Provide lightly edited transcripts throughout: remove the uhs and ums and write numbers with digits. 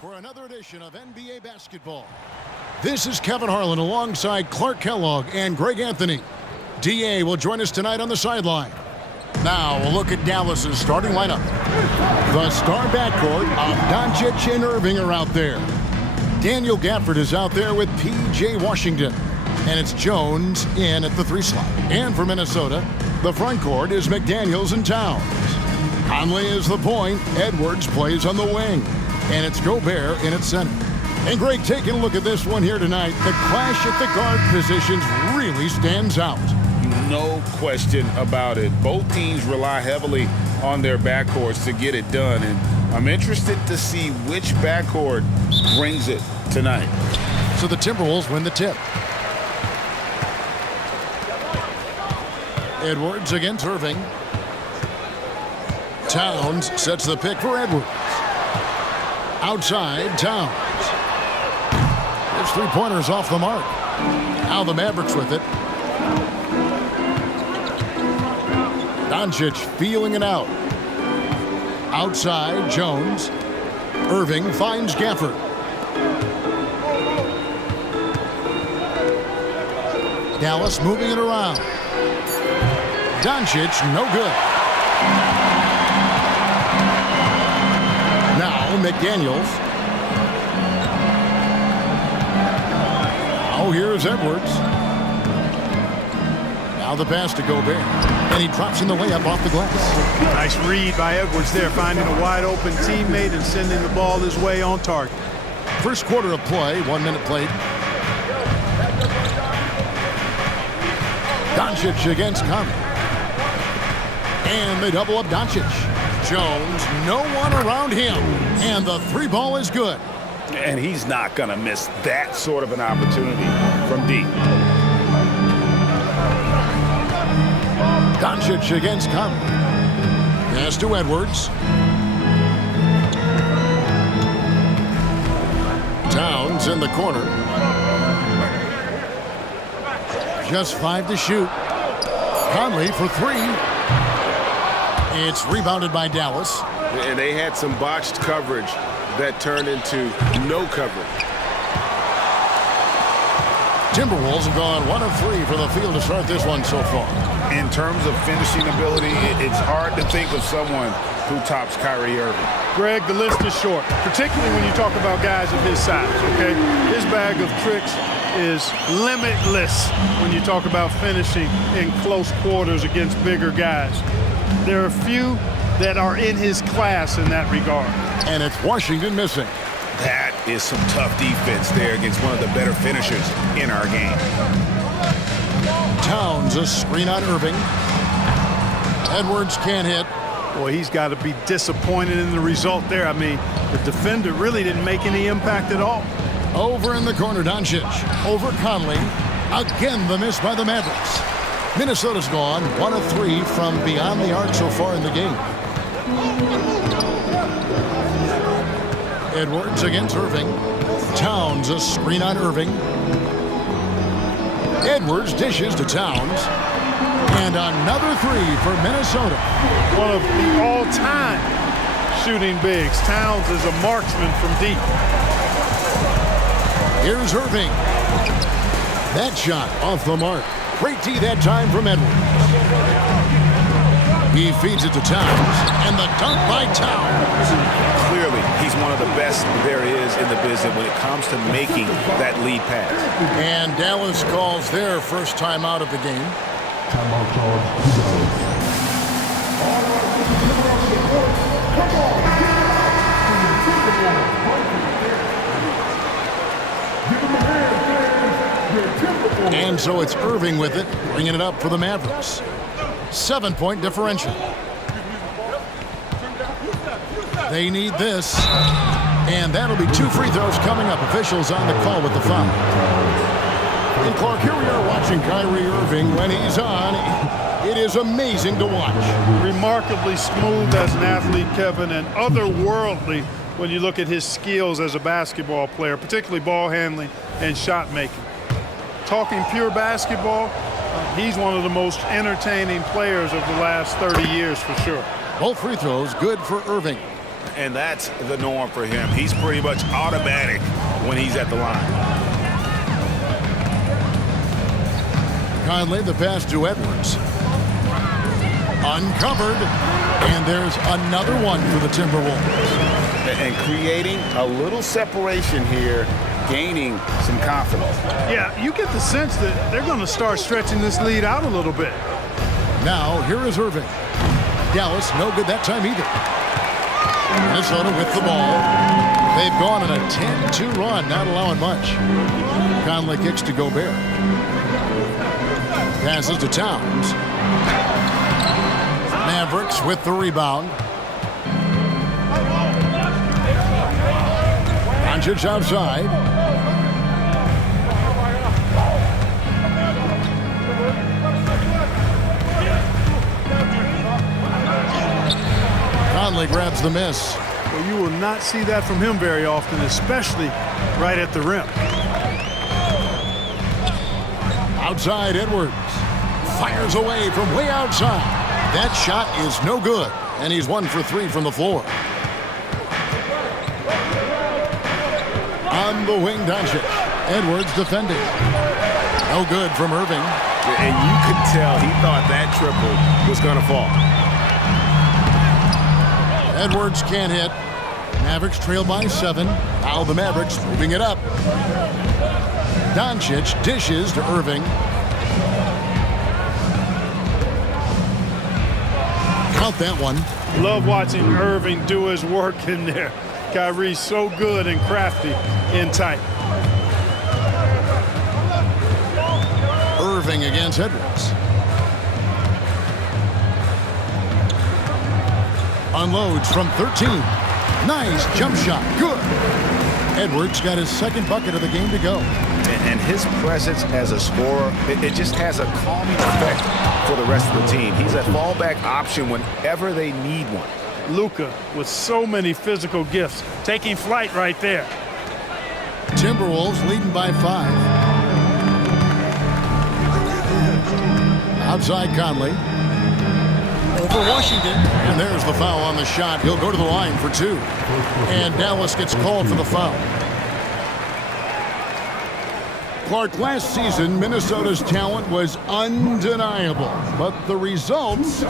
for another edition of NBA basketball. This is Kevin Harlan alongside Clark Kellogg and Greg Anthony. DA will join us tonight on the sideline. Now we'll look at Dallas's starting lineup. The star backcourt of Doncic and Irving are out there. Daniel Gafford is out there with P.J. Washington. And it's Jones in at the 3 slot. And for Minnesota, the front court is McDaniels and Towns. Conley is the point. Edwards plays on the wing. And it's Gobert in at center. And Greg, taking a look at this one here tonight, the clash at the guard positions really stands out. No question about it. Both teams rely heavily on their backcourts to get it done. And I'm interested to see which backcourt brings it tonight. So the Timberwolves win the tip. Edwards against Irving. Towns sets the pick for Edwards. Outside, Towns. His three-pointers off the mark. Now the Mavericks with it. Doncic feeling it out. Outside, Jones. Irving finds Gafford. Dallas moving it around. Doncic, no good. Now McDaniels. Oh, here's Edwards. Now the pass to Gobert. And he drops in the layup off the glass. Nice read by Edwards there, finding a wide-open teammate and sending the ball his way on target. First quarter of play, 1 minute played. Doncic against Conley. And they double up Doncic. Jones, no one around him. And the 3 ball is good. And he's not going to miss that sort of an opportunity from deep. Doncic against Conley. Pass to Edwards. Towns in the corner. Just 5 to shoot. Conley for 3. It's rebounded by Dallas. And they had some botched coverage that turned into no coverage. Timberwolves have gone 1 of 3 for the field to start this one so far. In terms of finishing ability, it's hard to think of someone who tops Kyrie Irving. Greg, the list is short, particularly when you talk about guys of his size, okay? His bag of tricks is limitless when you talk about finishing in close quarters against bigger guys. There are few that are in his class in that regard. And it's Washington missing. That is some tough defense there against one of the better finishers in our game. Towns, a screen on Irving. Edwards can't hit. Boy, he's got to be disappointed in the result there. I mean, the defender really didn't make any impact at all. Over in the corner, Doncic. Over Conley. Again, the miss by the Mavericks. Minnesota's gone 1 of 3 from beyond the arc so far in the game. Edwards against Irving. Towns, a screen on Irving. Edwards dishes to Towns. And another 3 for Minnesota. One of the all-time shooting bigs. Towns is a marksman from deep. Here's Irving. That shot off the mark. Great D that time from Edwards. He feeds it to Towns. And the dunk by Towns. Clearly, he's one of the best there is in the business when it comes to making that lead pass. And Dallas calls their first time out of the game. Timeout charge. And so it's Irving with it, bringing it up for the Mavericks. 7-point differential. They need this. And that'll be 2 free throws coming up. Officials on the call with the foul. And Clark, here we are watching Kyrie Irving when he's on. It is amazing to watch. Remarkably smooth as an athlete, Kevin, and otherworldly when you look at his skills as a basketball player, particularly ball handling and shot making. Talking pure basketball, he's one of the most entertaining players of the last 30 years for sure. Both free throws good for Irving. And that's the norm for him. He's pretty much automatic when he's at the line. Conley, the pass to Edwards. Uncovered. And there's another one for the Timberwolves. And creating a little separation here, gaining some confidence. Yeah, you get the sense that they're going to start stretching this lead out a little bit. Now, here is Irving. Dallas, no good that time either. Minnesota with the ball. They've gone on a 10-2 run, not allowing much. Conley kicks to Gobert. Passes to Towns. Mavericks with the rebound. Doncic outside. Conley grabs the miss. Well, you will not see that from him very often, especially right at the rim. Outside, Edwards fires away from way outside. That shot is no good, and he's 1 for 3 from the floor. On the wing, Doncic. Edwards defending. No good from Irving. And you could tell he thought that triple was going to fall. Edwards can't hit. Mavericks trail by 7. Now the Mavericks moving it up. Doncic dishes to Irving. Count that one. Love watching Irving do his work in there. Kyrie's so good and crafty in tight. Irving against Edwards. Unloads from 13. Nice jump shot. Good. Edwards got his second bucket of the game to go. And his presence as a scorer, it just has a calming effect for the rest of the team. He's a fallback option whenever they need one. Luka with so many physical gifts, taking flight right there. Timberwolves leading by 5. Outside Conley. Over Washington. And there's the foul on the shot. He'll go to the line for 2. And Dallas gets called for the foul. Clark, last season, Minnesota's talent was undeniable. But the results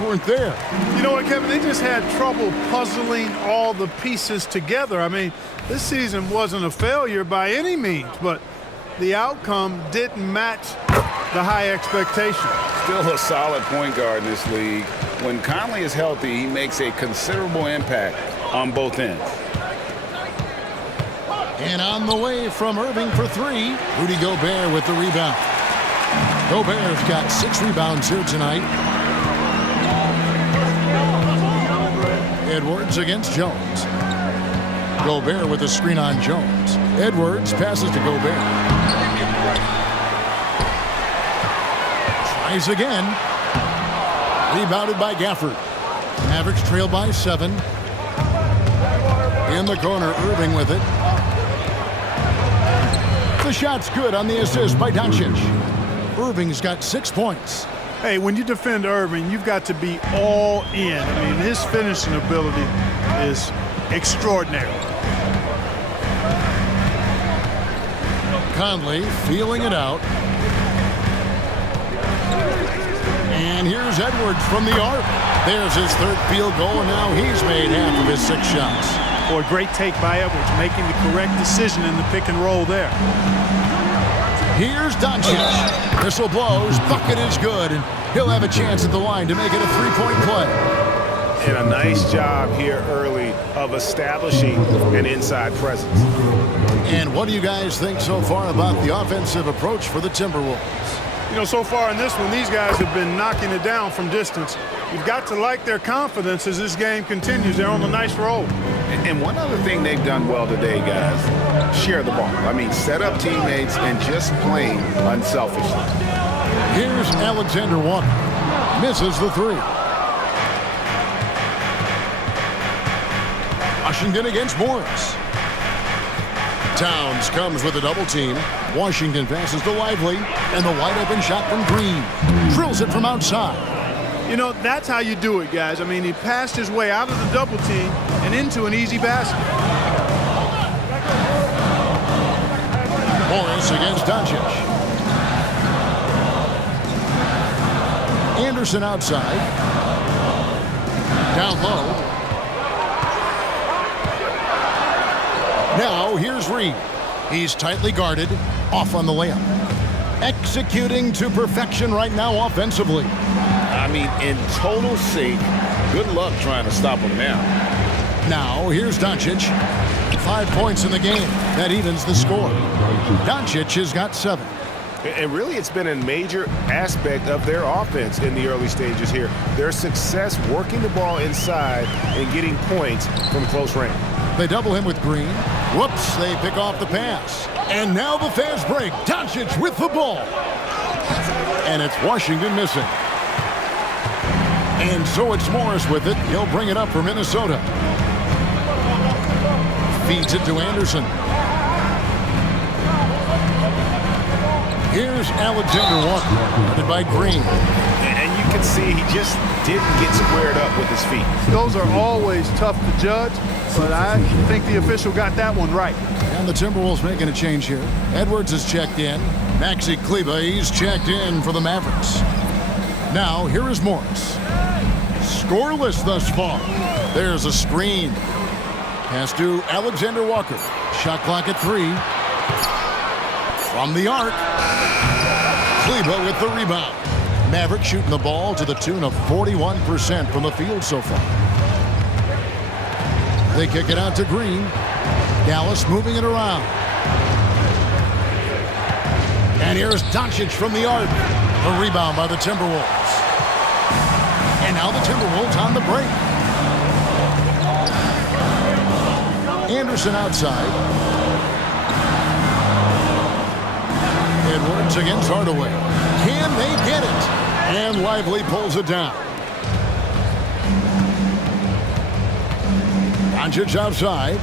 weren't there. You know what, Kevin? They just had trouble puzzling all the pieces together. I mean, this season wasn't a failure by any means, but the outcome didn't match the high expectations. Still a solid point guard in this league. When Conley is healthy, he makes a considerable impact on both ends. And on the way from Irving for 3, Rudy Gobert with the rebound. Gobert's got 6 rebounds here tonight. Edwards against Jones. Gobert with a screen on Jones. Edwards passes to Gobert. Tries again. Rebounded by Gafford. Mavericks trail by 7. In the corner, Irving with it. The shot's good on the assist by Doncic. Irving's got 6 points. Hey, when you defend Irving, you've got to be all in. I mean, his finishing ability is extraordinary. Conley feeling it out. And here's Edwards from the arc. There's his 3rd field goal, and now he's made half of his 6 shots. Boy, great take by Edwards, making the correct decision in the pick and roll there. Here's Doncic. Whistle blows, bucket is good, and he'll have a chance at the line to make it a 3-point play. And a nice job here early of establishing an inside presence. And what do you guys think so far about the offensive approach for the Timberwolves? You know, so far in this one, these guys have been knocking it down from distance. You've got to like their confidence as this game continues. They're on a nice roll. And one other thing they've done well today, guys, share the ball. I mean, set up teammates and just playing unselfishly. Here's Alexander Walker. Misses the 3. Washington against Morris. Towns comes with a double team. Washington passes to Lively, and the wide open shot from Green. Drills it from outside. You You know, that's how you do it, guys. I mean, he passed his way out of the double team and into an easy basket. Morris against Doncic. Anderson outside. Down low. Now here's Reed. He's tightly guarded. Off on the layup. Executing to perfection right now offensively. I mean, in total sync. Good luck trying to stop him now. Now here's Doncic. 5 points in the game. That evens the score. Doncic has got 7. And really, it's been a major aspect of their offense in the early stages here. Their success working the ball inside and getting points from close range. They double him with Green. Whoops, they pick off the pass. And now the fast break. Doncic with the ball. And it's Washington missing. And so it's Morris with it. He'll bring it up for Minnesota. Feeds it to Anderson. Here's Alexander Walker, guarded by Green. And you can see he just didn't get squared up with his feet. Those are always tough to judge, but I think the official got that one right. And the Timberwolves making a change here. Edwards is checked in. Maxi Kleber, he's checked in for the Mavericks. Now, here is Morris. Scoreless thus far. There's a screen. Pass to Alexander Walker. Shot clock at 3. From the arc. Kleber with the rebound. Mavericks shooting the ball to the tune of 41% from the field so far. They kick it out to Green. Dallas moving it around. And here's Doncic from the arc. A rebound by the Timberwolves. And now the Timberwolves on the break. Anderson outside. Edwards against Hardaway. Can they get it? And Lively pulls it down. Doncic outside.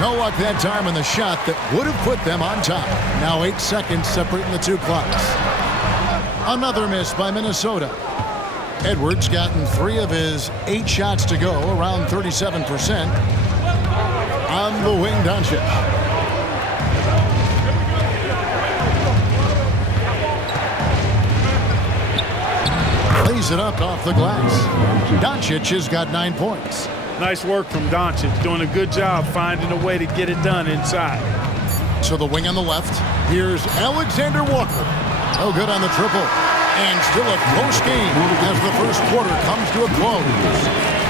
No luck that time in the shot that would have put them on top. Now 8 seconds separating the two clocks. Another miss by Minnesota. Edwards gotten 3 of his 8 shots to go, around 37%. On the wing, Doncic. Lays it up off the glass. Doncic has got 9 points. Nice work from Doncic, doing a good job finding a way to get it done inside. So the wing on the left. Here's Alexander Walker. No good on the triple. And still a close game as the first quarter comes to a close.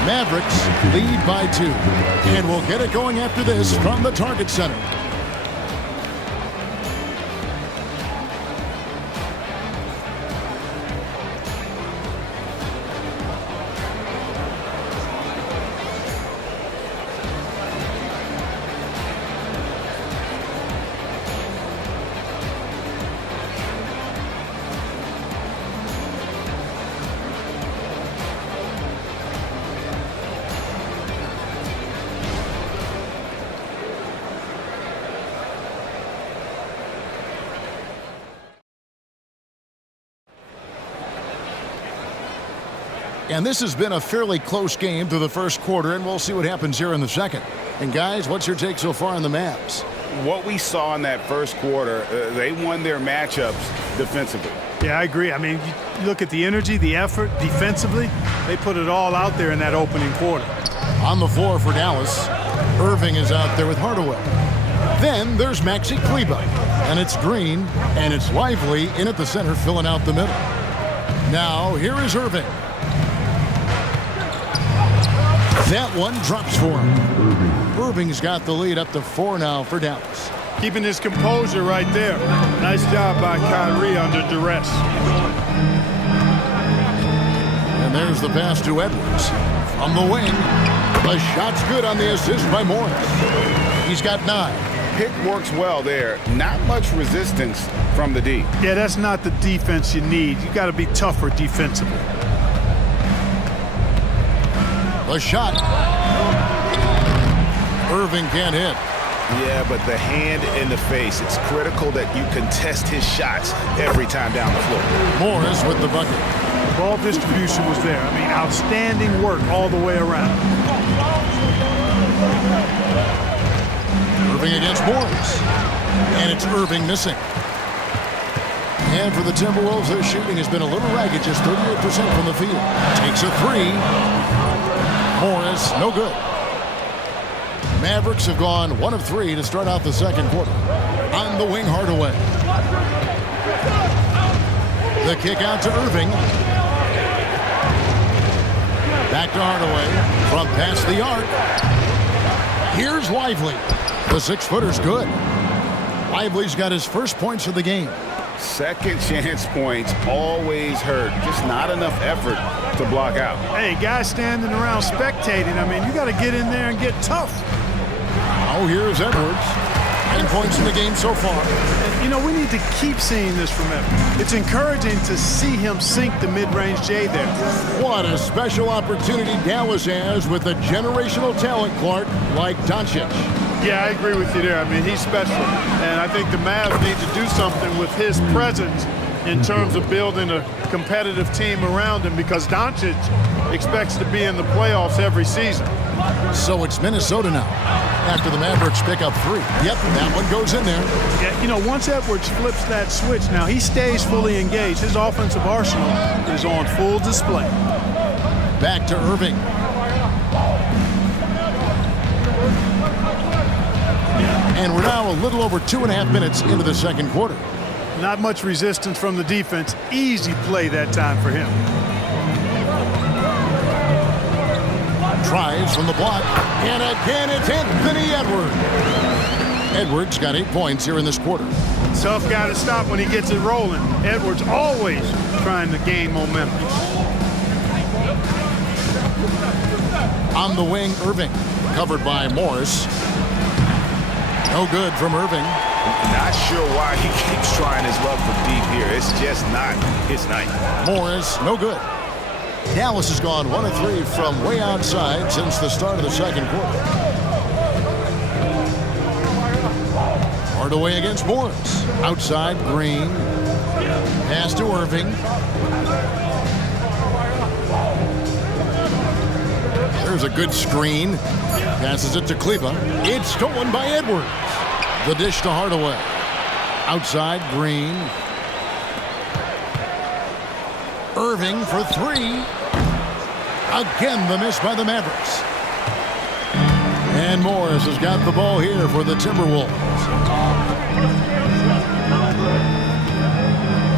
Mavericks lead by 2. And we'll get it going after this from the Target Center. And this has been a fairly close game through the first quarter, and we'll see what happens here in the second. And guys, what's your take so far on the Mavs? What we saw in that first quarter, they won their matchups defensively. Yeah, I agree. I mean, you look at the energy, the effort defensively, they put it all out there in that opening quarter. On the floor for Dallas, Irving is out there with Hardaway. Then there's Maxi Kleber, and it's Green, and it's Lively in at the center, filling out the middle. Now, here is Irving. That one drops for him. Irving's got the lead up to 4 now for Dallas. Keeping his composure right there. Nice job by Kyrie under duress. And there's the pass to Edwards. From the wing, the shot's good on the assist by Morris. He's got 9. Pick works well there. Not much resistance from the D. Yeah, that's not the defense you need. You got to be tougher defensively. The shot. Irving can't hit. Yeah, but the hand in the face, it's critical that you contest his shots every time down the floor. Morris with the bucket. Ball distribution was there. I mean, outstanding work all the way around. Irving against Morris. And it's Irving missing. And for the Timberwolves, their shooting has been a little ragged, just 38% from the field. Takes a three. Morris, no good. Mavericks have gone 1 of 3 to start out the second quarter. On the wing, Hardaway. The kick out to Irving. Back to Hardaway from past the arc. Here's Lively. The 6-footer's good. Lively's got his first points of the game. Second chance points always hurt. Just not enough effort to block out. Hey, guys standing around spectating. I mean, you got to get in there and get tough. Oh, here's Edwards. 9 points in the game so far. And, you know, we need to keep seeing this from Edwards. It's encouraging to see him sink the mid-range J there. What a special opportunity Dallas has with a generational talent, Clark, like Doncic. Yeah, I agree with you there. I mean, he's special. And I think the Mavs need to do something with his presence in terms of building a competitive team around him, because Doncic expects to be in the playoffs every season. So it's Minnesota now after the Mavericks pick up 3. Yep, that one goes in there. Yeah, you know, once Edwards flips that switch, now he stays fully engaged. His offensive arsenal is on full display. Back to Irving. And we're now a little over 2.5 minutes into the second quarter. Not much resistance from the defense. Easy play that time for him. Tries from the block. And again, it's Anthony Edwards. Edwards got 8 points here in this quarter. Tough guy to stop when he gets it rolling. Edwards always trying to gain momentum. On the wing, Irving. Covered by Morris. No good from Irving. Not sure why he keeps trying his luck for deep here. It's just not his night. Morris, no good. Dallas has gone 1 of 3 from way outside since the start of the second quarter. Hardaway against Morris. Outside, Green. Pass to Irving. There's a good screen. Passes it to Kleba. It's stolen by Edwards. The dish to Hardaway. Outside, Green. Irving for 3. Again, the miss by the Mavericks. And Morris has got the ball here for the Timberwolves.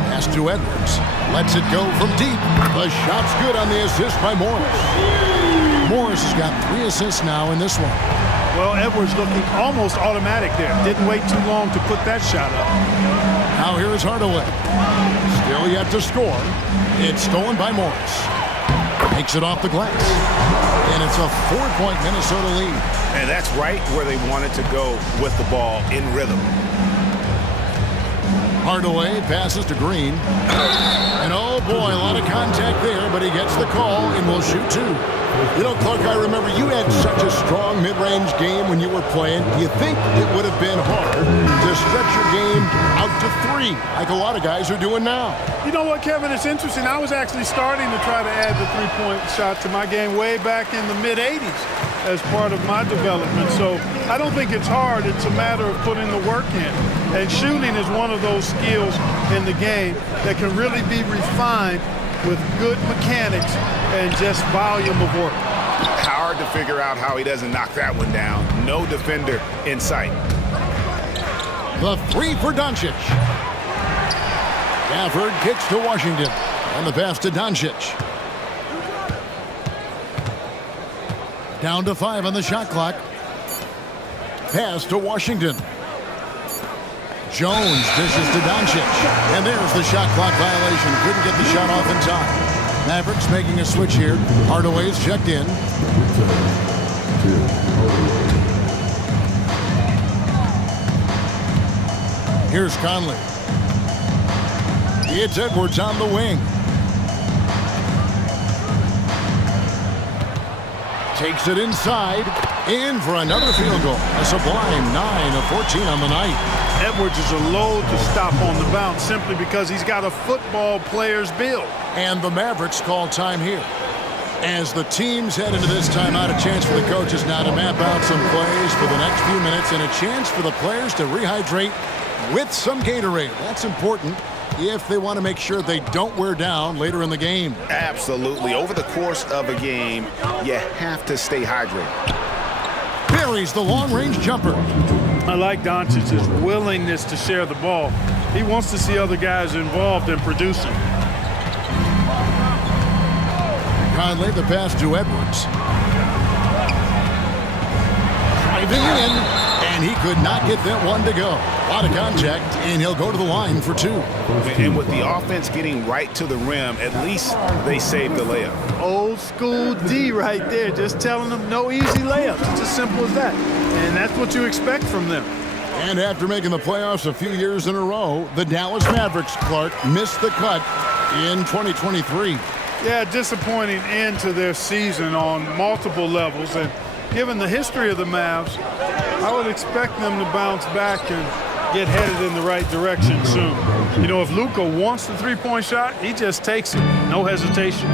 Pass to Edwards. Lets it go from deep. The shot's good on the assist by Morris. Morris has got 3 assists now in this one. Well, Edwards looking almost automatic there. Didn't wait too long to put that shot up. Now here is Hardaway. Still yet to score. It's stolen by Morris. Takes it off the glass. And it's a 4-point Minnesota lead. And that's right where they wanted to go with the ball, in rhythm. Hardaway passes to Green. And oh boy, a lot of contact there, but he gets the call and will shoot 2. You know, Clark, I remember you had such a strong mid-range game when you were playing. Do you think it would have been hard to stretch your game out to 3 like a lot of guys are doing now? You know what, Kevin? It's interesting. I was actually starting to try to add the 3-point shot to my game way back in the mid-'80s as part of my development. So I don't think it's hard. It's a matter of putting the work in. And shooting is one of those skills in the game that can really be refined with good mechanics and just volume of work. Hard to figure out how he doesn't knock that one down. No defender in sight. The 3 for Doncic. Gafford kicks to Washington. And the pass to Doncic. Down to 5 on the shot clock. Pass to Washington. Jones dishes to Doncic. And there's the shot clock violation. Couldn't get the shot off in time. Mavericks making a switch here. Hardaway's checked in. Here's Conley. It's Edwards on the wing. Takes it inside. In for another field goal. A sublime 9 of 14 on the night. Edwards is a load to stop on the bounce simply because he's got a football player's build. And the Mavericks call time here. As the teams head into this timeout, a chance for the coaches now to map out some plays for the next few minutes and a chance for the players to rehydrate with some Gatorade. That's important if they want to make sure they don't wear down later in the game. Absolutely. Over the course of a game, you have to stay hydrated. Buries the long-range jumper. I like Doncic's willingness to share the ball. He wants to see other guys involved in producing. Conley the pass to Edwards. Driving in, and he could not get that one to go. A lot of contact, and he'll go to the line for 2. And with the offense getting right to the rim, at least they saved the layup. Old school D right there, just telling them no easy layups. It's as simple as that. And that's what you expect from them. And after making the playoffs a few years in a row, the Dallas Mavericks, Clark, missed the cut in 2023. Yeah, disappointing end to their season on multiple levels. And given the history of the Mavs, I would expect them to bounce back and get headed in the right direction soon. You know, if Luka wants the three-point shot, he just takes it. No hesitation.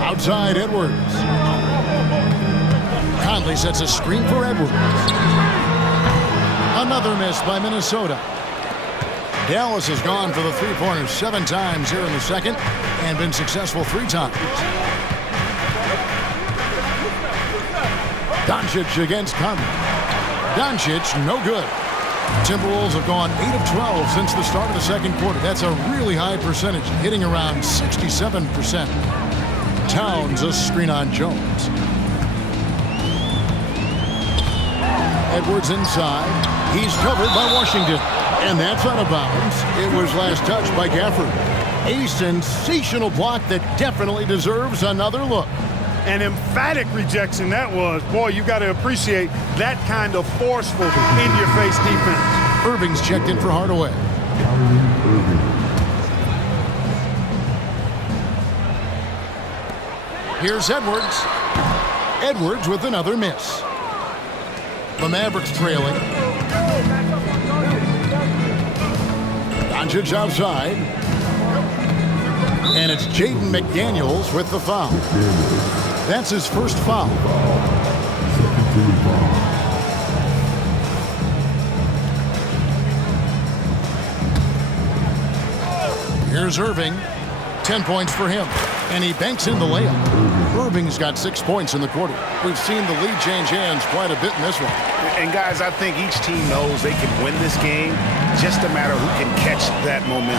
Outside Edwards. Conley sets a screen for Edwards. Another miss by Minnesota. Dallas has gone for the three-pointers 7 times here in the second and been successful 3 times. Doncic against Conley. Doncic, no good. Timberwolves have gone 8 of 12 since the start of the second quarter. That's a really high percentage, hitting around 67%. Towns a screen on Jones. Edwards inside. He's covered by Washington. And that's out of bounds. It was last touched by Gafford. A sensational block that definitely deserves another look. An emphatic rejection that was. Boy, you got to appreciate that kind of forceful, in-your-face defense. Irving's checked in for Hardaway. Here's Edwards. Edwards with another miss. The Mavericks trailing. Doncic outside. And it's Jaden McDaniels with the foul. That's his first foul. Here's Irving. 10 points for him. And he banks in the layup. Irving's got 6 points in the quarter. We've seen the lead change hands quite a bit in this one. And guys, I think each team knows they can win this game. Just a matter who can catch that momentum.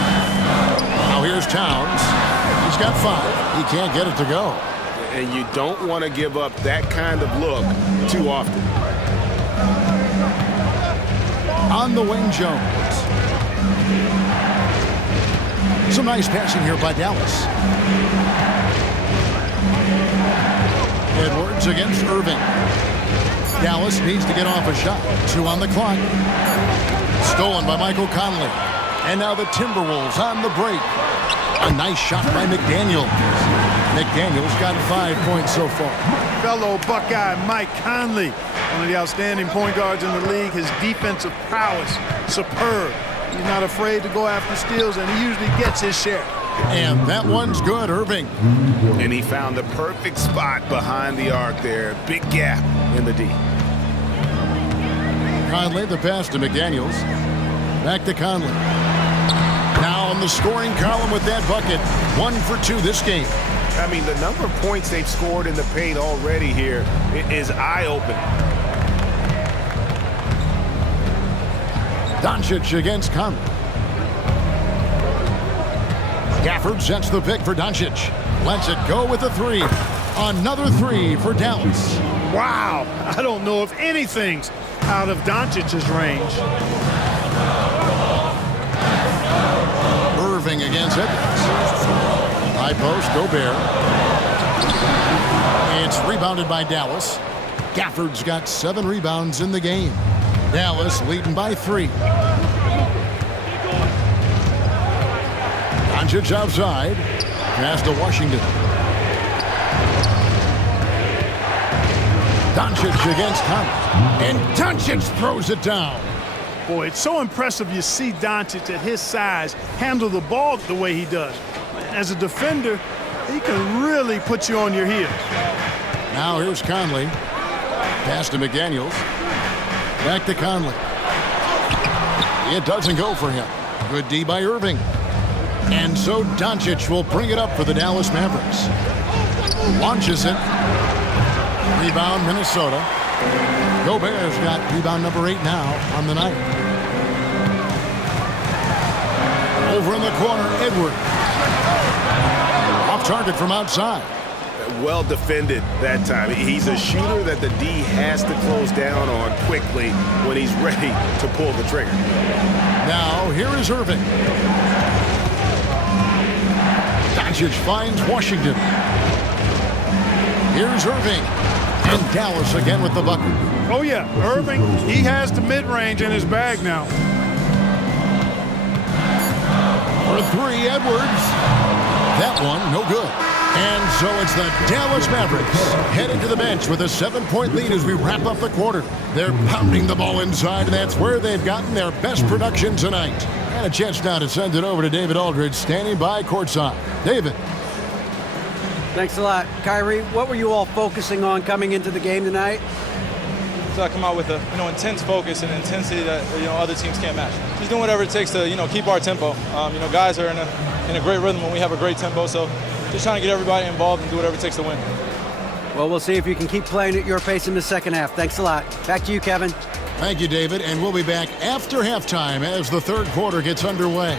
Now here's Towns. He's got 5. He can't get it to go. And you don't want to give up that kind of look too often. On the wing, Jones. Some nice passing here by Dallas. Edwards against Irving. Dallas needs to get off a shot. 2 on the clock. Stolen by Michael Conley. And now the Timberwolves on the break. A nice shot by McDaniels. McDaniels got 5 points so far. Fellow Buckeye Mike Conley, one of the outstanding point guards in the league. His defensive prowess, superb. He's not afraid to go after steals, and he usually gets his share. And that one's good, Irving. And he found the perfect spot behind the arc there. Big gap in the D. Conley the pass to McDaniels. Back to Conley. Now on the scoring column with that bucket. 1 for 2 this game. I mean, the number of points they've scored in the paint already here is eye-opening. Doncic against Conley. Gafford sets the pick for Doncic. Lets it go with a 3. Another 3 for Dallas. Wow, I don't know if anything's out of Doncic's range. Irving against Edwards. High post, Gobert. It's rebounded by Dallas. Gafford's got 7 rebounds in the game. Dallas leading by 3. Doncic outside. Pass to Washington. Doncic against Conley. And Doncic throws it down. Boy, it's so impressive you see Doncic at his size handle the ball the way he does. As a defender, he can really put you on your heels. Now here's Conley. Pass to McDaniels. Back to Conley. It doesn't go for him. Good D by Irving. And so Doncic will bring it up for the Dallas Mavericks. Launches it. Rebound, Minnesota. Gobert's got rebound number 8 now on the night. Over in the corner, Edwards. Off target from outside. Well defended that time. He's a shooter that the D has to close down on quickly when he's ready to pull the trigger. Now, here is Irving. Doncic finds Washington. Here's Irving. And Dallas again with the bucket. Oh, yeah. Irving, he has the mid-range in his bag now. For 3, Edwards. That one, no good. And so it's the Dallas Mavericks headed to the bench with a 7-point lead as we wrap up the quarter. They're pounding the ball inside, and that's where they've gotten their best production tonight. And a chance now to send it over to David Aldridge, standing by courtside. David. Thanks a lot. Kyrie, what were you all focusing on coming into the game tonight? So I come out with a intense focus and intensity that other teams can't match. Just doing whatever it takes to keep our tempo. Guys are in a great rhythm when we have a great tempo. So just trying to get everybody involved and do whatever it takes to win. Well, we'll see if you can keep playing at your pace in the second half. Thanks a lot. Back to you, Kevin. Thank you, David. And we'll be back after halftime as the third quarter gets underway.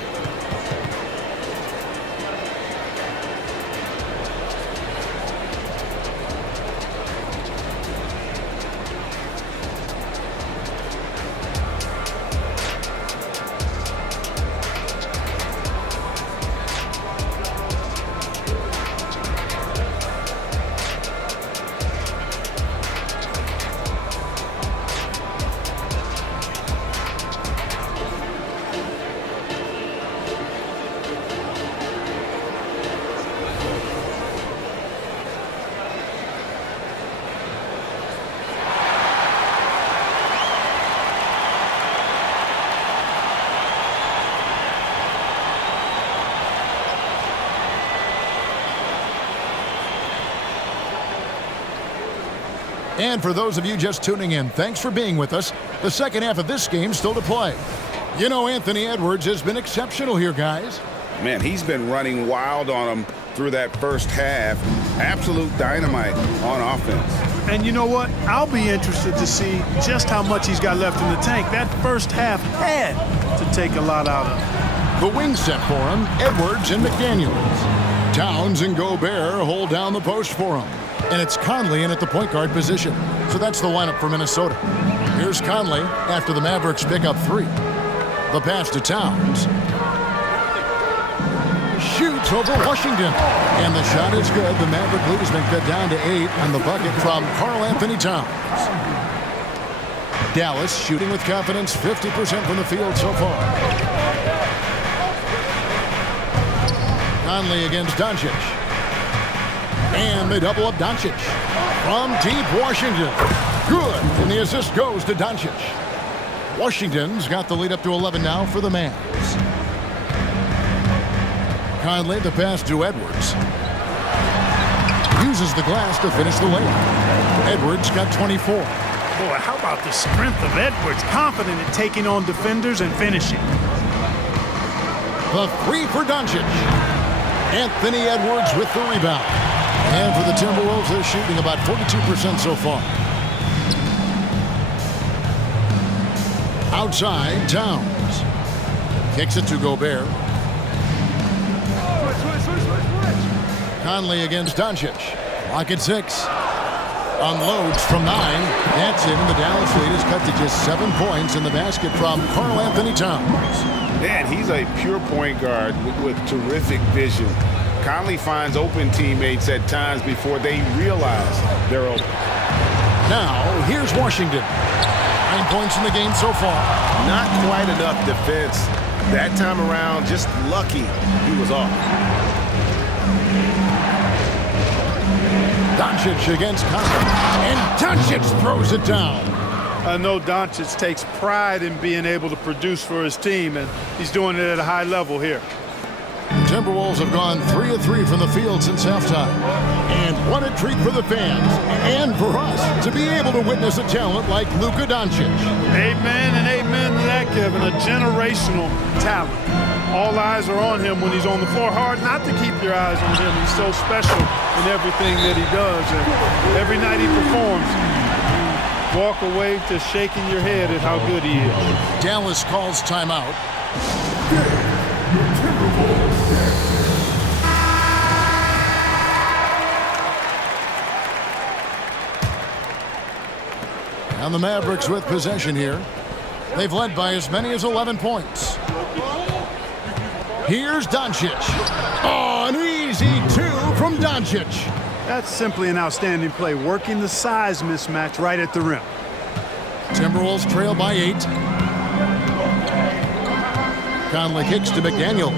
And for those of you just tuning in, thanks for being with us. The second half of this game still to play. Anthony Edwards has been exceptional here, guys. Man, he's been running wild on them through that first half. Absolute dynamite on offense. And you know what? I'll be interested to see just how much he's got left in the tank. That first half had to take a lot out of him. The wing set for him, Edwards and McDaniels. Towns and Gobert hold down the post for him. And it's Conley in at the point guard position. So that's the lineup for Minnesota. Here's Conley after the Mavericks pick up 3. The pass to Towns. Shoots over Washington. And the shot is good. The Maverick lead has been cut down to 8 on the bucket from Karl-Anthony Towns. Dallas shooting with confidence, 50% from the field so far. Conley against Doncic. And they double up Doncic. From deep Washington. Good. And the assist goes to Doncic. Washington's got the lead up to 11 now for the Mavs. Conley, the pass to Edwards. Uses the glass to finish the layup. Edwards got 24. Boy, how about the strength of Edwards? Confident in taking on defenders and finishing. The 3 for Doncic. Anthony Edwards with the rebound. And for the Timberwolves, they're shooting about 42% so far. Outside, Towns. Kicks it to Gobert. Conley against Doncic. Lock at 6. Unloads from 9. That's it, and the Dallas lead is cut to just 7 points in the basket from Karl-Anthony Towns. Man, he's a pure point guard with terrific vision. Conley finds open teammates at times before they realize they're open. Now, here's Washington. 9 points in the game so far. Not quite enough defense. That time around, just lucky he was off. Doncic against Conley. And Doncic throws it down. I know Doncic takes pride in being able to produce for his team, and he's doing it at a high level here. The Timberwolves have gone 3 of 3 from the field since halftime. And what a treat for the fans and for us to be able to witness a talent like Luka Doncic. Amen and amen to that, Kevin. A generational talent. All eyes are on him when he's on the floor. Hard not to keep your eyes on him. He's so special in everything that he does. And every night he performs, you walk away to shaking your head at how good he is. Dallas calls timeout. And the Mavericks with possession here. They've led by as many as 11 points. Here's Doncic. Oh, an easy 2 from Doncic. That's simply an outstanding play, working the size mismatch right at the rim. Timberwolves trail by 8. Conley kicks to McDaniels.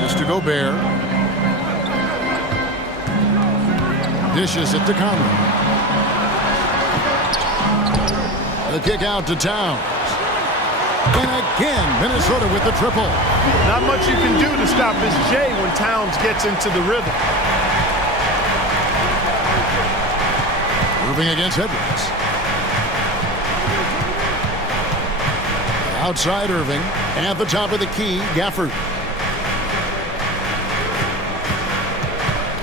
This to Gobert. Dishes it to Conley. The kick out to Towns. And again, Minnesota with the triple. Not much you can do to stop this J when Towns gets into the rhythm. Moving against Edwards. Outside Irving. At the top of the key, Gafford.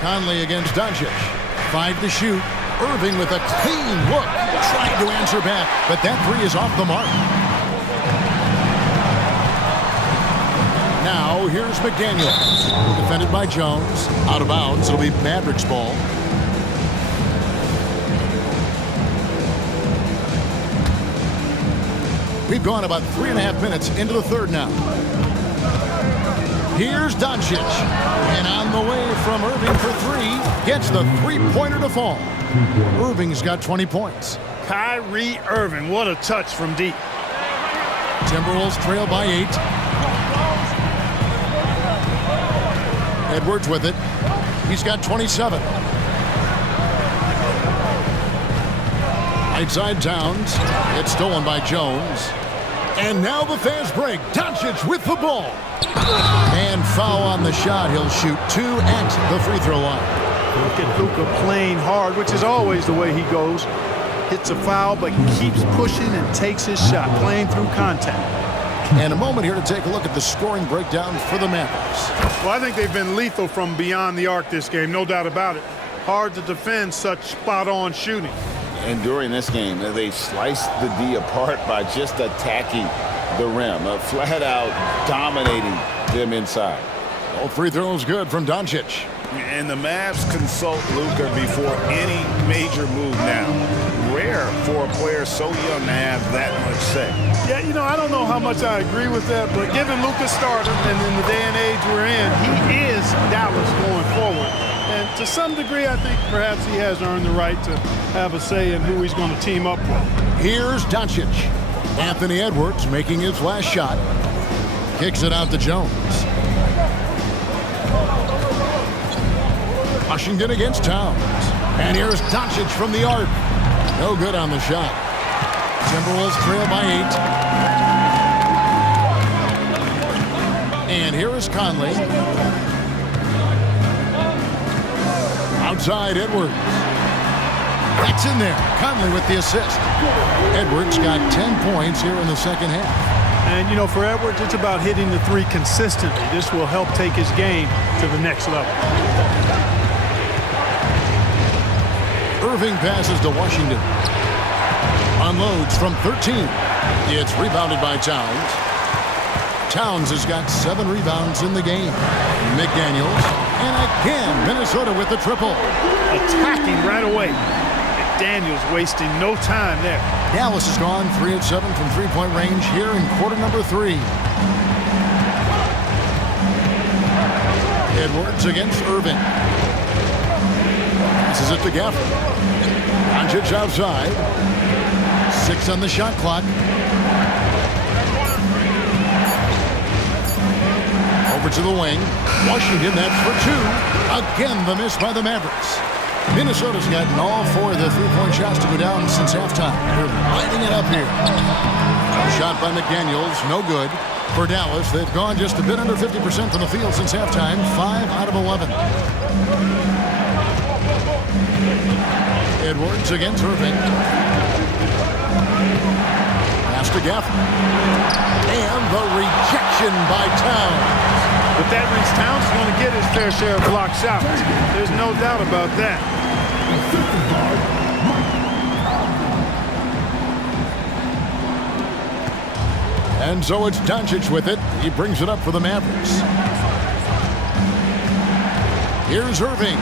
Conley against Doncic. 5 to shoot. Irving with a clean look. Trying to answer back, but that 3 is off the mark. Now, here's McDaniels. Defended by Jones. Out of bounds. It'll be Mavericks ball. We've gone about 3.5 minutes into the third now. Here's Doncic. And on the way from Irving for 3. Gets the three-pointer to fall. Irving's got 20 points. Kyrie Irving, what a touch from deep. Timberwolves trail by 8. Edwards with it. He's got 27. Right side Towns. It's stolen by Jones. And now the fast break. Doncic with the ball. And foul on the shot. He'll shoot 2 at the free throw line. Look at Luka playing hard, which is always the way he goes. Hits a foul, but keeps pushing and takes his shot, playing through contact. And a moment here to take a look at the scoring breakdown for the Mavericks. Well, I think they've been lethal from beyond the arc this game, no doubt about it. Hard to defend such spot-on shooting. And during this game, they've sliced the D apart by just attacking the rim, flat out dominating them inside. All free throws good from Doncic. And the Mavs consult Luka before any major move now. Rare for a player so young to have that much say. Yeah, you know, I don't know how much I agree with that, but given Luka's stardom and in the day and age we're in, he is Dallas going forward. And to some degree, I think perhaps he has earned the right to have a say in who he's going to team up with. Here's Doncic. Anthony Edwards making his last shot. Kicks it out to Jones. Washington against Towns. And here's Doncic from the arc. No good on the shot. Timberwolves trail by 8. And here is Conley. Outside Edwards. That's in there. Conley with the assist. Edwards got 10 points here in the second half. And, you know, for Edwards, it's about hitting the 3 consistently. This will help take his game to the next level. Irving passes to Washington. Unloads from 13. It's rebounded by Towns. Towns has got 7 rebounds in the game. McDaniels. And again, Minnesota with the triple. Attacking right away. McDaniels wasting no time there. Dallas has gone 3 of 7 from three-point range here in quarter number 3. Edwards against Irving. Passes it to Gafford. Doncic outside. 6 on the shot clock. Over to the wing. Washington, that's for 2. Again, the miss by the Mavericks. Minnesota's gotten all 4 of the three-point shots to go down since halftime. They're lining it up here. Shot by McDaniels, no good. For Dallas, they've gone just a bit under 50% from the field since halftime, 5 out of 11. Edwards against Irving. Pass to Gaffney. And the rejection by Towns. But that means Towns is going to get his fair share of block shots. There's no doubt about that. And so it's Doncic with it. He brings it up for the Mavericks. Here's Irving.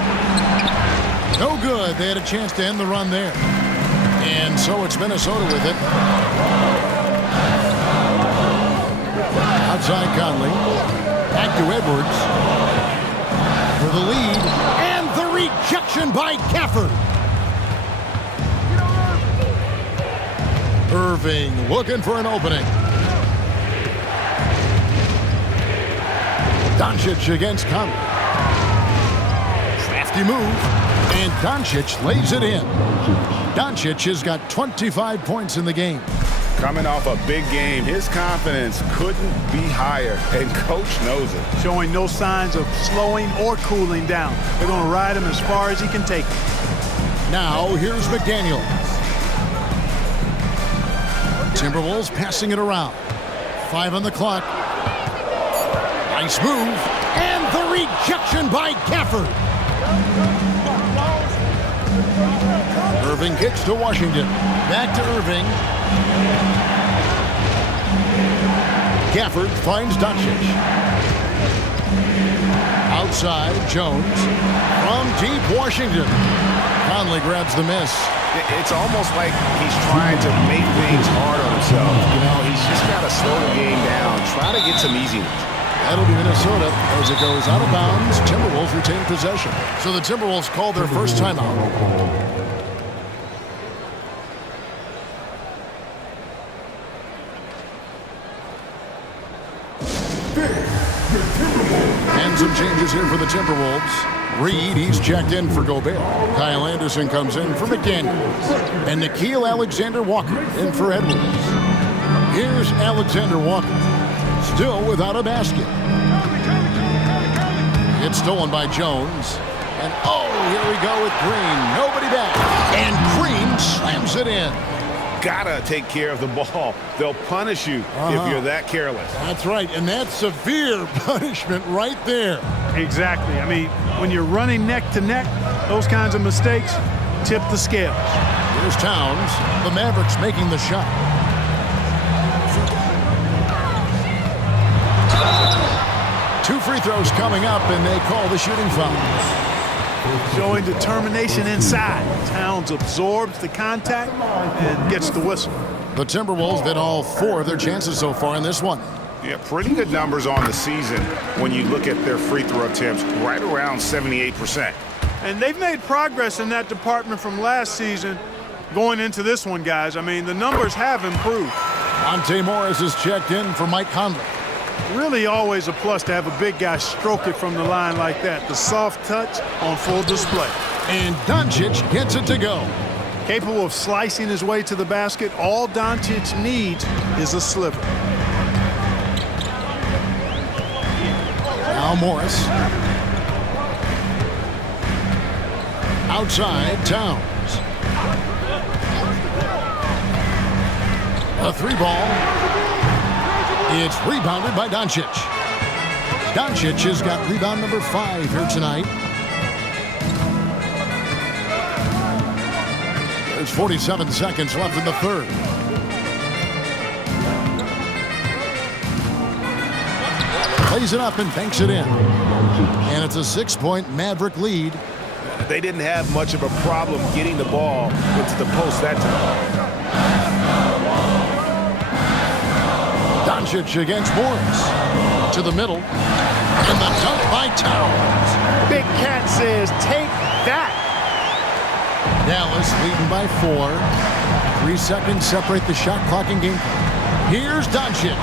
No good. They had a chance to end the run there. And so it's Minnesota with it. Outside Conley. Back to Edwards. For the lead. And the rejection by Gafford. Irving looking for an opening. Doncic against Conley. Crafty move. And Doncic lays it in. Doncic has got 25 points in the game. Coming off a big game, his confidence couldn't be higher, and coach knows it. Showing no signs of slowing or cooling down. They're going to ride him as far as he can take him. Now here's McDaniels. Timberwolves passing it around. 5 on the clock. Nice move. And the rejection by Gafford. Irving kicks to Washington. Back to Irving. Gafford finds Doncic. Outside, Jones. From deep, Washington. Conley grabs the miss. It's almost like he's trying to make things hard on himself. You know, he's just got to slow the game down, try to get some easiness. That'll be Minnesota as it goes out of bounds. Timberwolves retain possession. So the Timberwolves call their first timeout. And some changes here for the Timberwolves. Reed, he's checked in for Gobert. Kyle Anderson comes in for McDaniels. And Nickeil Alexander-Walker in for Edwards. Here's Alexander-Walker. Still without a basket. It's stolen by Jones. And oh, here we go with Green. Nobody back. And Green slams it in. Gotta take care of the ball. They'll punish you if you're that careless. That's right, and that's severe punishment right there. Exactly. I mean, when you're running neck to neck, those kinds of mistakes tip the scales. Here's Towns. The Mavericks making the shot. Two free throws coming up, and they call the shooting foul. Showing determination inside. Towns absorbs the contact and gets the whistle. The Timberwolves did all 4 of their chances so far in this one. Yeah, pretty good numbers on the season when you look at their free throw attempts, right around 78%. And they've made progress in that department from last season going into this one, guys. I mean, the numbers have improved. Monte Morris is checked in for Mike Conley. Really always a plus to have a big guy stroke it from the line like that. The soft touch on full display. And Doncic gets it to go. Capable of slicing his way to the basket. All Doncic needs is a sliver. Now Morris. Outside, Towns. A 3-ball. It's rebounded by Doncic. Doncic has got rebound number 5 here tonight. There's 47 seconds left in the third. Plays it up and banks it in. And it's a 6-point Maverick lead. They didn't have much of a problem getting the ball into the post that time. Doncic against Morris. To the middle. And the dunk by Towns. Big Cat says, take that. Dallas leading by 4. 3 seconds separate the shot clock and game clock. Here's Doncic.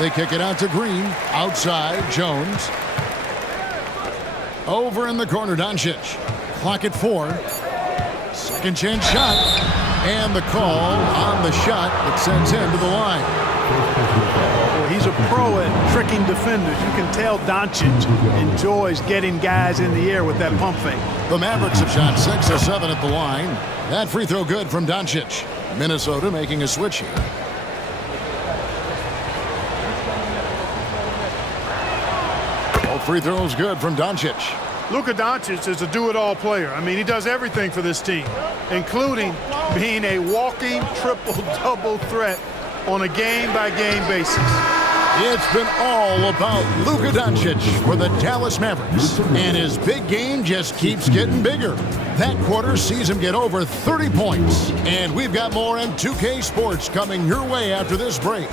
They kick it out to Green. Outside, Jones. Over in the corner, Doncic. Clock at 4. Second chance shot. And the call on the shot that sends him to the line. Well, he's a pro at tricking defenders. You can tell Doncic enjoys getting guys in the air with that pump fake. The Mavericks have shot 6 of 7 at the line. That free throw good from Doncic. Minnesota making a switch here. All free throws good from Doncic. Luka Doncic is a do-it-all player. I mean, he does everything for this team, including being a walking triple-double threat on a game-by-game basis. It's been all about Luka Doncic for the Dallas Mavericks, and his big game just keeps getting bigger. That quarter sees him get over 30 points, and we've got more M2K Sports coming your way after this break.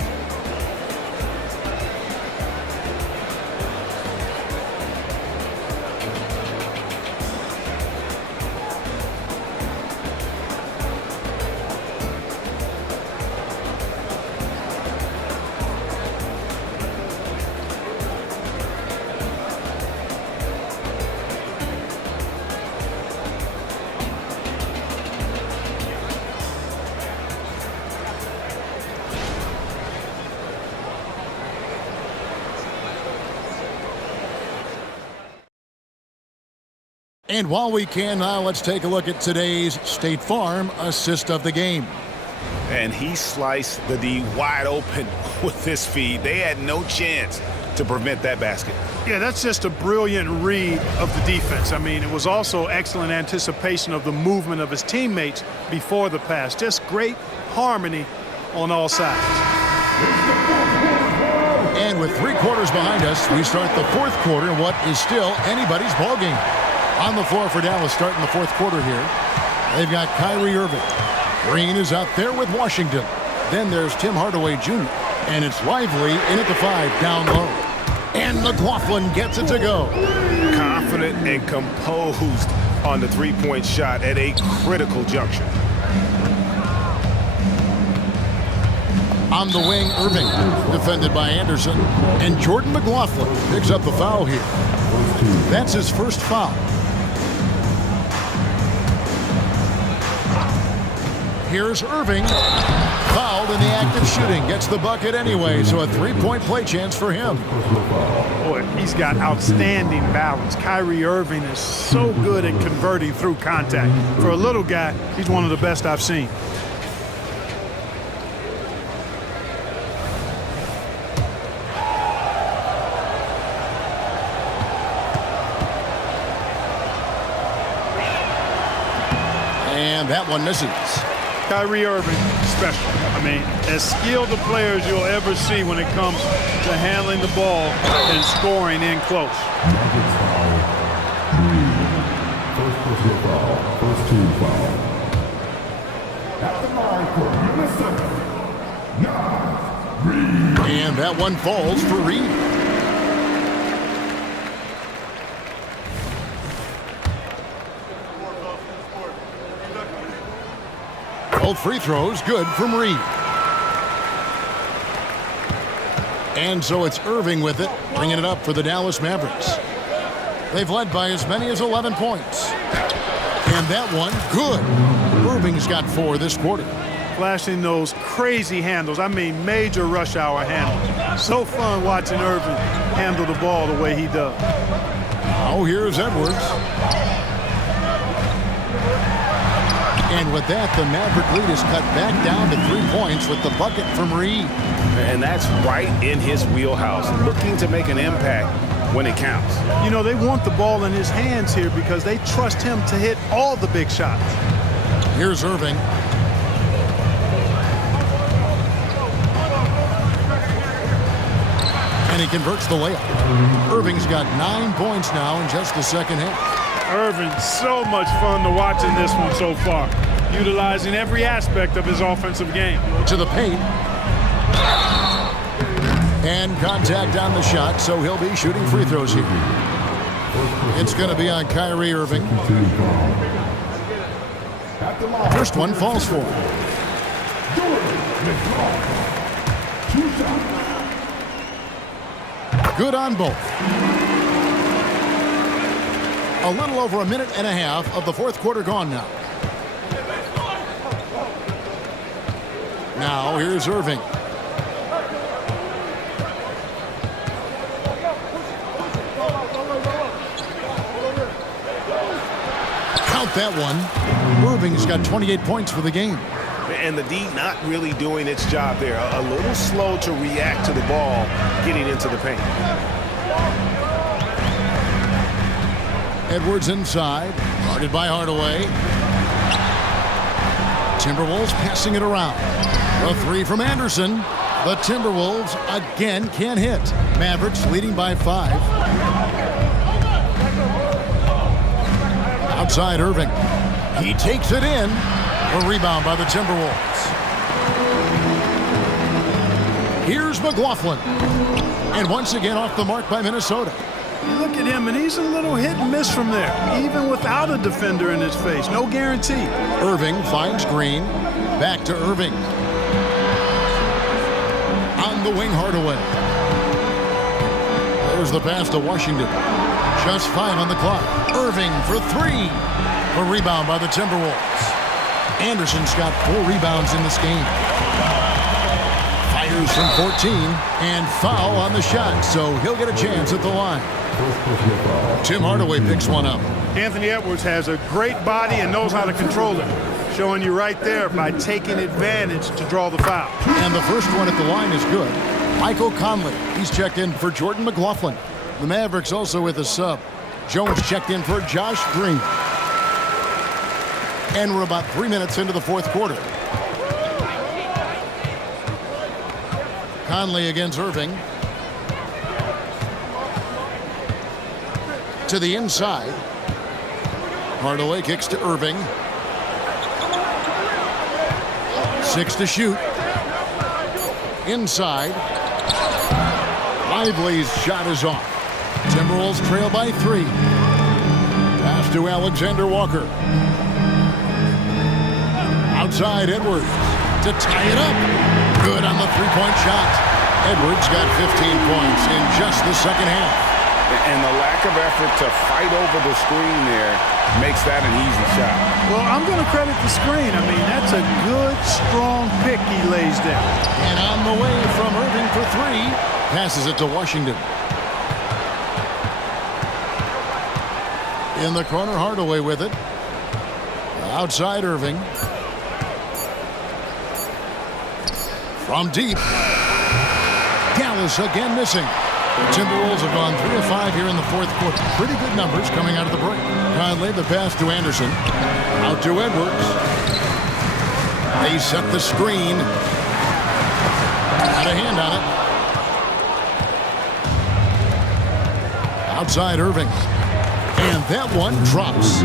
And while we can now, let's take a look at today's State Farm assist of the game. And he sliced the D wide open with this feed. They had no chance to prevent that basket. Yeah, that's just a brilliant read of the defense. I mean, it was also excellent anticipation of the movement of his teammates before the pass. Just great harmony on all sides. And with 3 quarters behind us, we start the 4th quarter in what is still anybody's ballgame. On the floor for Dallas starting the 4th quarter here. They've got Kyrie Irving. Green is out there with Washington. Then there's Tim Hardaway Jr. And it's Lively in at the 5 down low. And McLaughlin gets it to go. Confident and composed on the three-point shot at a critical juncture. On the wing, Irving, defended by Anderson. And Jordan McLaughlin picks up the foul here. That's his first foul. Here's Irving, fouled in the act of shooting, gets the bucket anyway, so a 3-point play chance for him. Boy, he's got outstanding balance. Kyrie Irving is so good at converting through contact. For a little guy, he's one of the best I've seen. And that one misses. Kyrie Irving, special. I mean, as skilled a player as you'll ever see when it comes to handling the ball and scoring in close. First personal foul, first team foul. At the line for Minnesota, Reed. And that one falls for Reed. Both free throws good from Reed. And so it's Irving with it, bringing it up for the Dallas Mavericks. They've led by as many as 11 points. And that one, good. Irving's got 4 this quarter. Flashing those crazy handles. I mean, major rush hour handles. So fun watching Irving handle the ball the way he does. Now here's Edwards. And with that, the Maverick lead is cut back down to 3 points with the bucket from Reed. And that's right in his wheelhouse, looking to make an impact when it counts. You know, they want the ball in his hands here because they trust him to hit all the big shots. Here's Irving. And he converts the layup. Irving's got 9 points now in just the second half. Irving, so much fun to watch in this one so far, utilizing every aspect of his offensive game. To the paint. And contact on the shot, so he'll be shooting free throws here. It's going to be on Kyrie Irving. First one falls for him. Good on both. A little over a minute and a half of the fourth quarter gone now. Now here's Irving. Count that one. Irving's got 28 points for the game. And the D not really doing its job there. A little slow to react to the ball getting into the paint. Edwards inside, guarded by Hardaway. Timberwolves passing it around. A three from Anderson. The Timberwolves again can't hit. Mavericks leading by 5. Outside Irving. He takes it in. A rebound by the Timberwolves. Here's McLaughlin. And once again off the mark by Minnesota. You look at him, and he's a little hit and miss from there, even without a defender in his face. No guarantee. Irving finds Green. Back to Irving. On the wing, Hardaway. There's the pass to Washington. Just 5 on the clock. Irving for 3. A rebound by the Timberwolves. Anderson's got 4 rebounds in this game. Fires from 14 and foul on the shot, so he'll get a chance at the line. Tim Hardaway picks one up. Anthony Edwards has a great body and knows how to control it. Showing you right there by taking advantage to draw the foul. And the first one at the line is good. Michael Conley, he's checked in for Jordan McLaughlin. The Mavericks also with a sub. Jones checked in for Josh Green. And we're about 3 minutes into the fourth quarter. Conley against Irving. To the inside. Hardaway kicks to Irving. 6 to shoot. Inside. Lively's shot is off. Timberwolves trail by 3. Pass to Alexander Walker. Outside Edwards to tie it up. Good on the three-point shot. Edwards got 15 points in just the second half. And the lack of effort to fight over the screen there makes that an easy shot. Well, I'm going to credit the screen. I mean, that's a good, strong pick he lays down. And on the way from Irving for 3. Passes it to Washington. In the corner, Hardaway with it. Outside Irving. From deep. Dallas again missing. The Timberwolves have gone 3 of 5 here in the fourth quarter. Pretty good numbers coming out of the break. Conley, the pass to Anderson. Out to Edwards. They set the screen. Got a hand on it. Outside Irving. And that one drops.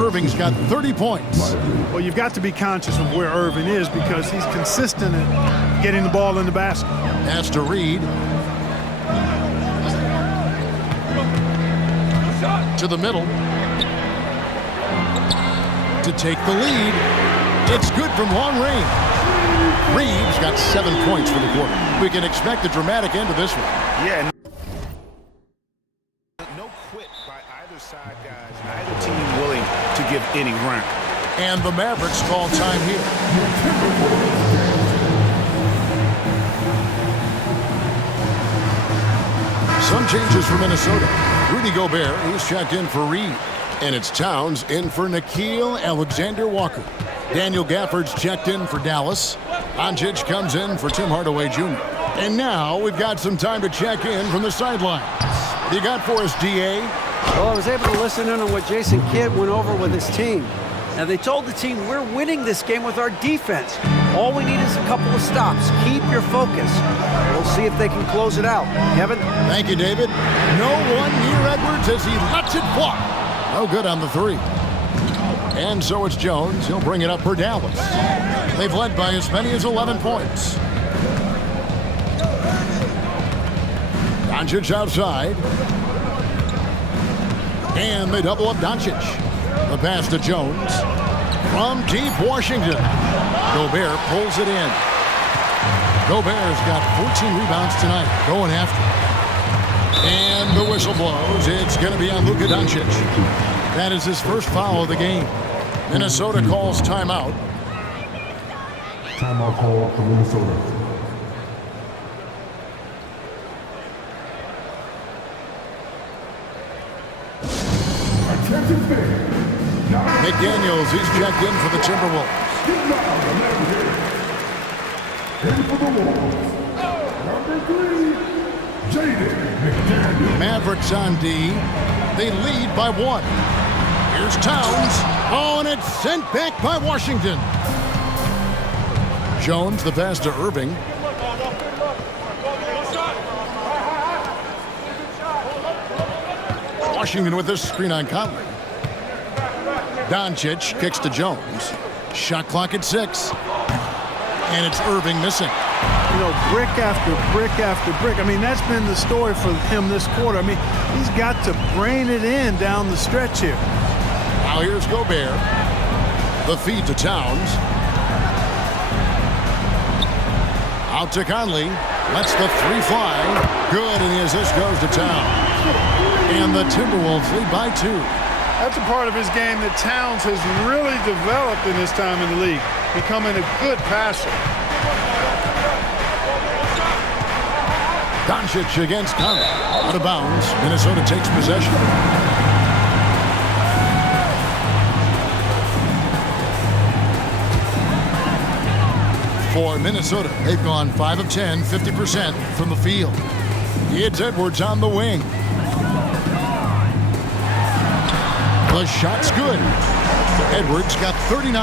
Irving's got 30 points. Well, you've got to be conscious of where Irving is because he's consistent at getting the ball in the basket. Pass to Reed. To the middle. To take the lead. It's good from long range. Reed's got 7 points for the quarter. We can expect a dramatic end to this one. Yeah. No quit by either side, guys. Neither team willing to give any ground. And the Mavericks call time here. Some changes for Minnesota. Rudy Gobert, he's checked in for Reed. And it's Towns in for Nickeil Alexander-Walker. Daniel Gafford's checked in for Dallas. Doncic comes in for Tim Hardaway Jr. And now we've got some time to check in from the sideline. What do you got for us, D.A.? Well, I was able to listen in on what Jason Kidd went over with his team. Now, they told the team, we're winning this game with our defense. All we need is a couple of stops. Keep your focus. We'll see if they can close it out. Kevin? Thank you, David. No one near Edwards as he lets it fly. No good on the 3. And so it's Jones. He'll bring it up for Dallas. They've led by as many as 11 points. Doncic outside. And they double up Doncic. The pass to Jones. From deep Washington. Gobert pulls it in. Gobert's got 14 rebounds tonight. Going after it. And the whistle blows. It's going to be on Luka Doncic. That is his first foul of the game. Minnesota calls timeout. Timeout call for Minnesota. Attention fans. McDaniels, he's checked in for the Timberwolves. In for the Wolves. Number 3, Jaden McDaniels. Mavericks on D. They lead by 1. Here's Towns. Oh, and it's sent back by Washington. Jones, the pass to Irving. Washington with this screen on Conley. Doncic kicks to Jones. Shot clock at 6. And it's Irving missing. You know, brick after brick after brick. I mean, that's been the story for him this quarter. I mean, he's got to brain it in down the stretch here. Now here's Gobert. The feed to Towns. Out to Conley. Lets the 3 fly. Good, and the assist goes to Towns. And the Timberwolves lead by 2. That's a part of his game that Towns has really developed in his time in the league, becoming a good passer. Doncic against Conley. Out of bounds. Minnesota takes possession. For Minnesota, they've gone 5 of 10, 50% from the field. It's Edwards on the wing. The shot's good. Edwards got 39.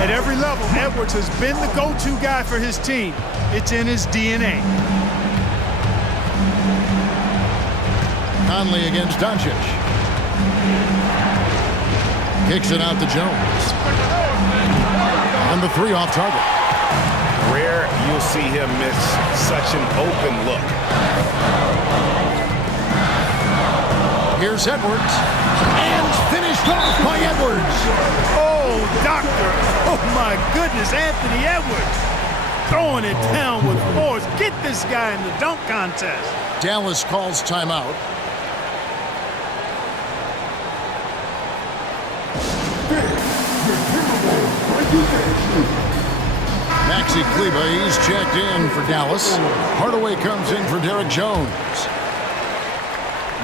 At every level, Edwards has been the go-to guy for his team. It's in his DNA. Conley against Doncic. Kicks it out to Jones. And the 3 off target. Rare you'll see him miss such an open look. Here's Edwards. And finished off by Edwards. Oh, doctor. Oh, my goodness, Anthony Edwards. Throwing it down with force. Get this guy in the dunk contest. Dallas calls timeout. Maxi Kleber, he's checked in for Dallas. Hardaway comes in for Derek Jones.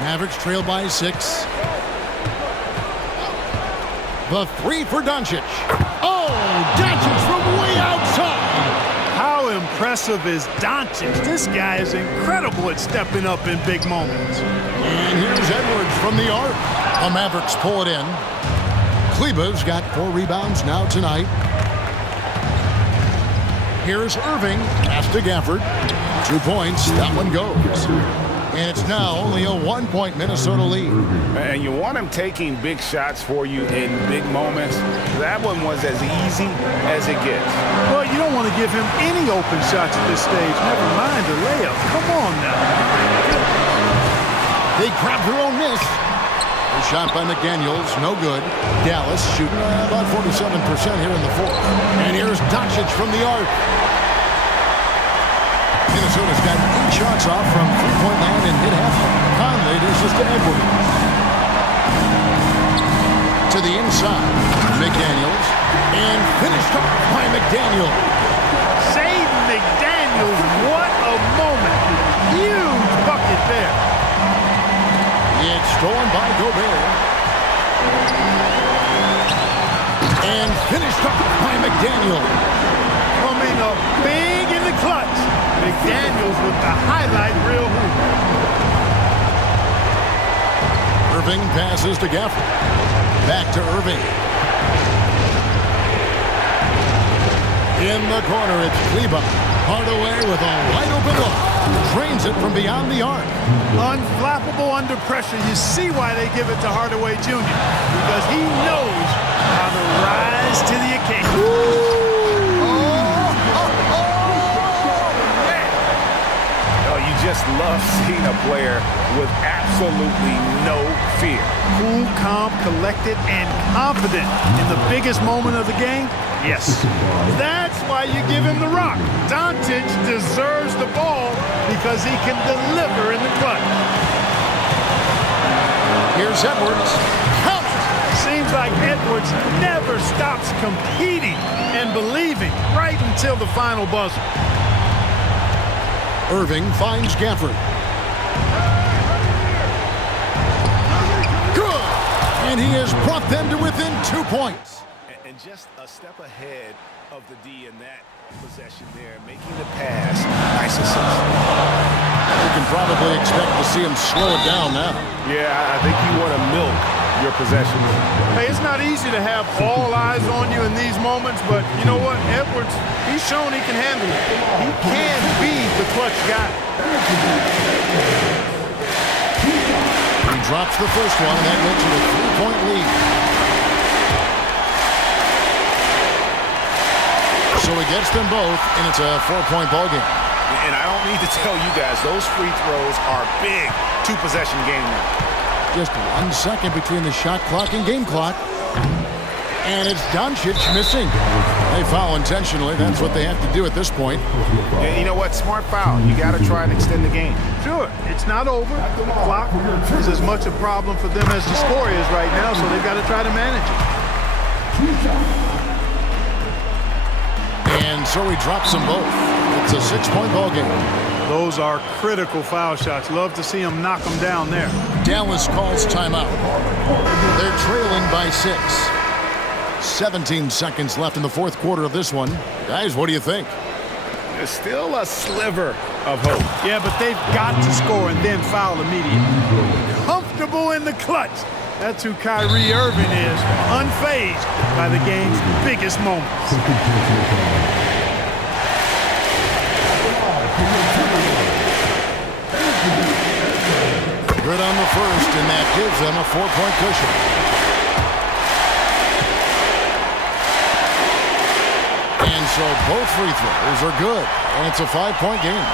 Mavericks trail by 6. The 3 for Doncic. Oh, Doncic from way outside. How impressive is Doncic? This guy is incredible at stepping up in big moments. And here's Edwards from the arc. The Mavericks pull it in. Kleber's got 4 rebounds now tonight. Here's Irving. Pass to Gafford. 2 points. That one goes. And it's now only a 1-point Minnesota lead. And you want him taking big shots for you in big moments. That one was as easy as it gets. Well, you don't want to give him any open shots at this stage. Never mind the layup. Come on now. They grab their own miss. A shot by McDaniels, no good. Dallas shooting about 47% here in the 4th. And here's Doncic from the arc. Minnesota's got 8 shots off from 3-point land and hit half. Conley dishes to Edwards. To the inside, McDaniels. And finished off by McDaniels. Save McDaniels. What a moment. Huge bucket there. It's stolen by Gobert. And finished off by McDaniels. Coming up big in the clutch. McDaniels with the highlight reel hoop. Irving passes to Gafford. Back to Irving. In the corner, it's Kleber. Hardaway with a wide open look. Drains it from beyond the arc. Unflappable under pressure. You see why they give it to Hardaway Jr. Because he knows how to rise to the occasion. Just love seeing a player with absolutely no fear. Cool, calm, collected, and confident in the biggest moment of the game. Yes. That's why you give him the rock. Doncic deserves the ball because he can deliver in the clutch. Here's Edwards. Count it. Seems like Edwards never stops competing and believing right until the final buzzer. Irving finds Gafford. Good. And he has brought them to within 2 points. And just a step ahead of the D in that possession there, making the pass. Nice assist. You can probably expect to see him slow it down now. Yeah, I think you want to milk your possessions. Hey, it's not easy to have all eyes on you in these moments, but you know what? Edwards, he's shown he can handle it. He can be the clutch guy. He drops the first one, and that makes it a 3-point lead. So he gets them both, and it's a 4-point ball game. And I don't need to tell you guys, those free throws are big two-possession game now. Just 1 second between the shot clock and game clock. And it's Doncic missing. They foul intentionally. That's what they have to do at this point. And you know what? Smart foul. You got to try and extend the game. Sure, it's not over. The clock is as much a problem for them as the score is right now, so they've got to try to manage it. And so he drops them both. It's a 6-point ball game. Those are critical foul shots. Love to see him knock them down there. Dallas calls timeout. They're trailing by 6. 17 seconds left in the fourth quarter of this one. Guys, what do you think? There's still a sliver of hope. Yeah, but they've got to score and then foul immediately. Comfortable in the clutch. That's who Kyrie Irving is, unfazed by the game's biggest moments. Good on the first, and that gives them a 4-point cushion. And so both free throws are good, and it's a 5-point game.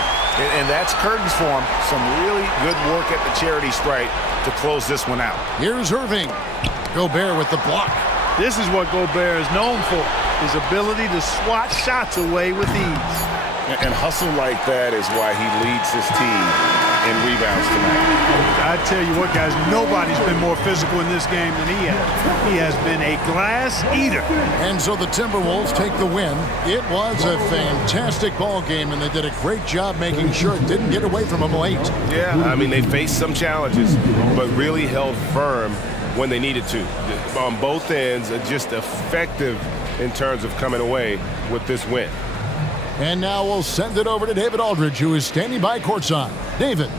And that's curtains for him. Some really good work at the charity stripe to close this one out. Here's Irving. Gobert with the block. This is what Gobert is known for, his ability to swat shots away with ease. And hustle like that is why he leads his team in rebounds tonight. I tell you what, guys, nobody's been more physical in this game than he has. He has been a glass eater. And so the Timberwolves take the win. It was a fantastic ball game, and they did a great job making sure it didn't get away from them late. Yeah, I mean, they faced some challenges, but really held firm when they needed to. On both ends, just effective in terms of coming away with this win. And now we'll send it over to David Aldridge, who is standing by courtside. David.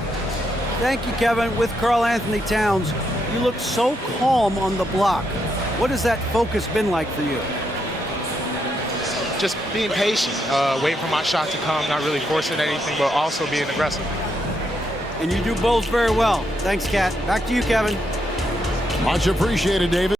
Thank you, Kevin. With Karl Anthony Towns, you look so calm on the block. What has that focus been like for you? Just being patient, waiting for my shot to come, not really forcing anything, but also being aggressive. And you do both very well. Thanks, Kat. Back to you, Kevin. Much appreciated, David.